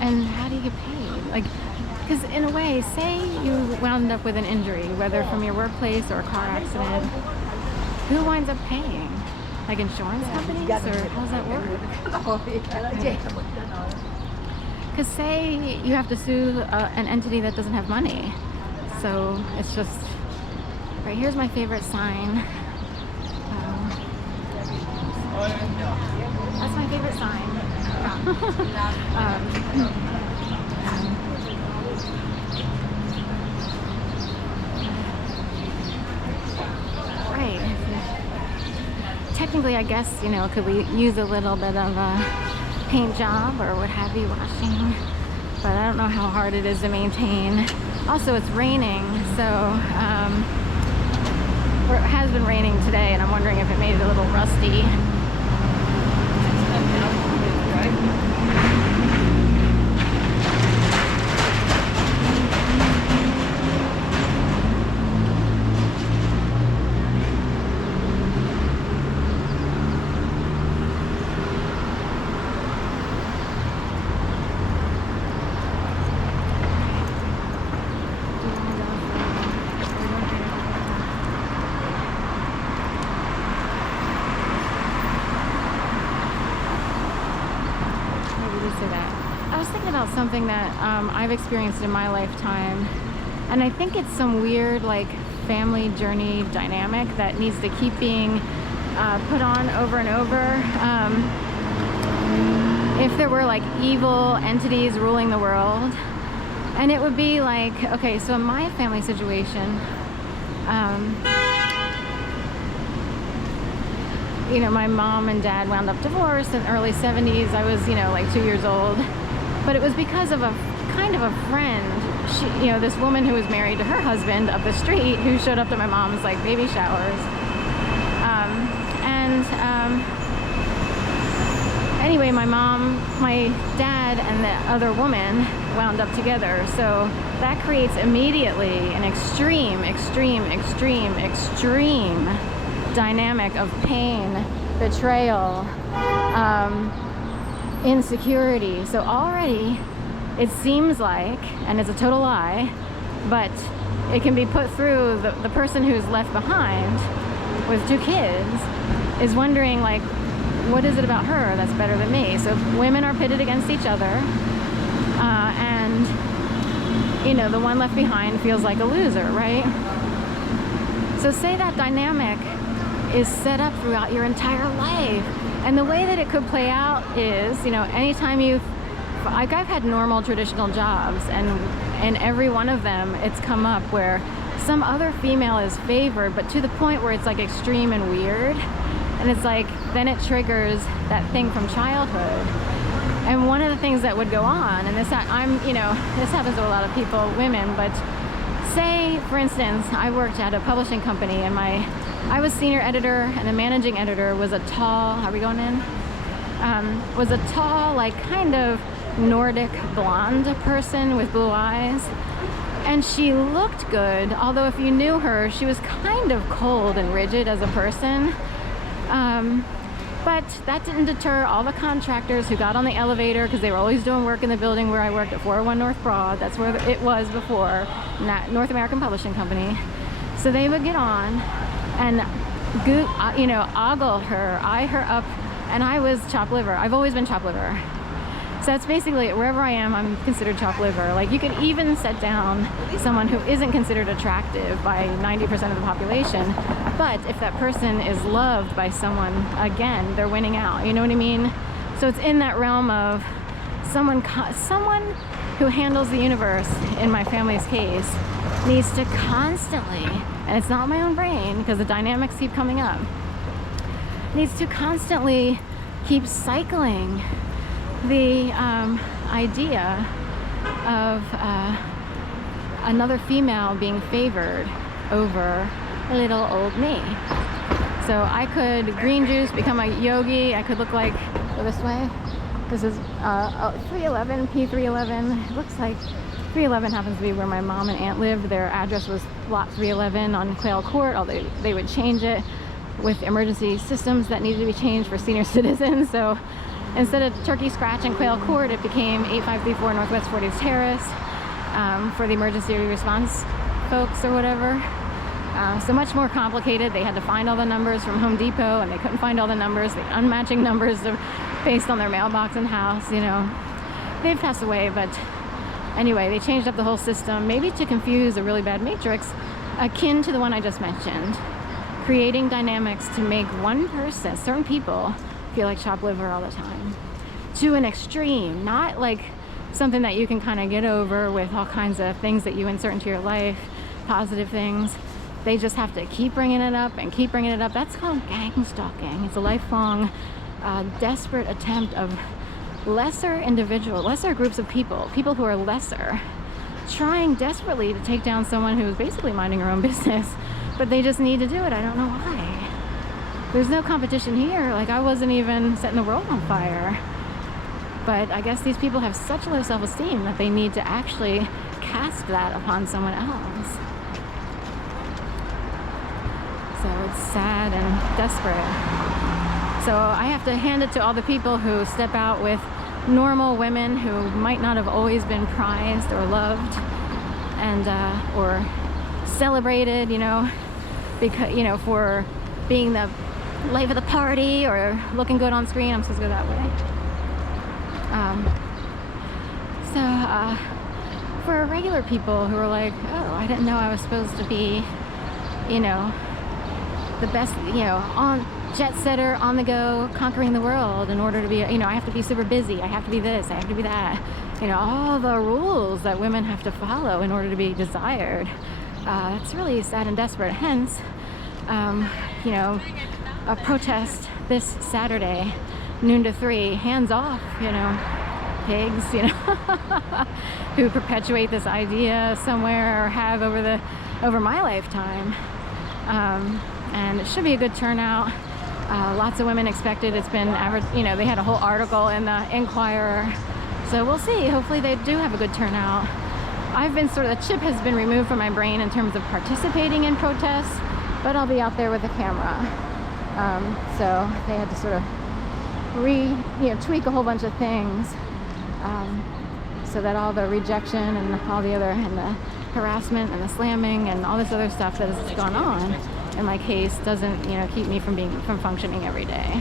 And how do you get paid? Like, because in a way, say you wound up with an injury, whether from your workplace or a car accident, who winds up paying? Like insurance companies, or how does that work? Because say you have to sue an entity that doesn't have money. So it's just, right, here's my favorite sign. That's my favorite sign. Right. Technically, I guess, you know, could we use a little bit of a paint job or what have you, washing, but I don't know how hard it is to maintain. Also, it's raining, so or it has been raining today, and I'm wondering if it made it a little rusty. Something that I've experienced in my lifetime, and I think it's some weird like family journey dynamic that needs to keep being put on over and over. If there were like evil entities ruling the world, and it would be like, okay, so in my family situation, you know, my mom and dad wound up divorced in the early 70s. I was, you know, like 2 years old. But it was because of a kind of a friend. She, you know, this woman who was married to her husband up the street, who showed up to my mom's like baby showers. Anyway, my mom, my dad, and the other woman wound up together. So that creates immediately an extreme dynamic of pain, betrayal, insecurity. So already it seems like, and it's a total lie, but it can be put through the person who's left behind with 2 kids is wondering like, what is it about her that's better than me? So women are pitted against each other, and you know, the one left behind feels like a loser, right? So say that dynamic is set up throughout your entire life. And the way that it could play out is, you know, anytime like I've had normal traditional jobs, and in every one of them it's come up where some other female is favored, but to the point where it's like extreme and weird. And it's like, then it triggers that thing from childhood. And one of the things that would go on, and this happens to a lot of people, women, but say, for instance, I worked at a publishing company, and I was senior editor, and the managing editor was a tall, are we going in? Was a tall, like kind of Nordic blonde person with blue eyes. And she looked good, although if you knew her, she was kind of cold and rigid as a person. But that didn't deter all the contractors who got on the elevator, because they were always doing work in the building where I worked at 401 North Broad. That's where it was before, North American Publishing Company. So they would get on and ogle her, eye her up, and I was chopped liver. I've always been chopped liver. So that's basically, wherever I am, I'm considered chopped liver. Like, you could even set down someone who isn't considered attractive by 90% of the population, but if that person is loved by someone, again, they're winning out, you know what I mean? So it's in that realm of someone who handles the universe, in my family's case, needs to constantly, and it's not my own brain because the dynamics keep coming up, needs to constantly keep cycling the idea of another female being favored over little old me. So I could green juice, become a yogi. I could look like, go this way. This is 311, P311. It looks like 311 happens to be where my mom and aunt lived. Their address was lot 311 on Quail Court, although they would change it with emergency systems that needed to be changed for senior citizens. So instead of Turkey Scratch and Quail Court, it became 8534 Northwest 40th Terrace for the emergency response folks or whatever. So much more complicated. They had to find all the numbers from Home Depot, and they couldn't find all the numbers, the unmatching numbers based on their mailbox and house, you know. They've passed away, but anyway, they changed up the whole system, maybe to confuse a really bad matrix akin to the one I just mentioned, creating dynamics to make one person, certain people, feel like chopped liver all the time, to an extreme, not like something that you can kind of get over with all kinds of things that you insert into your life, positive things. They just have to keep bringing it up and keep bringing it up. That's called gang stalking. It's a lifelong, desperate attempt of lesser groups of people who are lesser, trying desperately to take down someone who's basically minding her own business, but they just need to do it. I don't know why. There's no competition here. Like, I wasn't even setting the world on fire. But I guess these people have such low self-esteem that they need to actually cast that upon someone else. So it's sad and desperate. So I have to hand it to all the people who step out with normal women who might not have always been prized or loved and or celebrated, you know, because, you know, for being the life of the party or looking good on screen. I'm supposed to go that way. For regular people who are like, oh, I didn't know I was supposed to be, you know, the best, you know, on jet setter, on the go, conquering the world in order to be, you know, I have to be super busy, I have to be this, I have to be that, you know, all the rules that women have to follow in order to be desired. It's really sad and desperate. Hence, you know, a protest this Saturday, noon to 3, hands off, you know, pigs, you know, who perpetuate this idea somewhere or have over my lifetime. And it should be a good turnout. Lots of women expected. It's been average, you know, they had a whole article in the Inquirer. So we'll see. Hopefully they do have a good turnout. I've been the chip has been removed from my brain in terms of participating in protests, but I'll be out there with a camera. So they had to sort of tweak a whole bunch of things so that all the rejection and all the other, and the harassment and the slamming and all this other stuff that has gone on in my case doesn't, you know, keep me from functioning every day.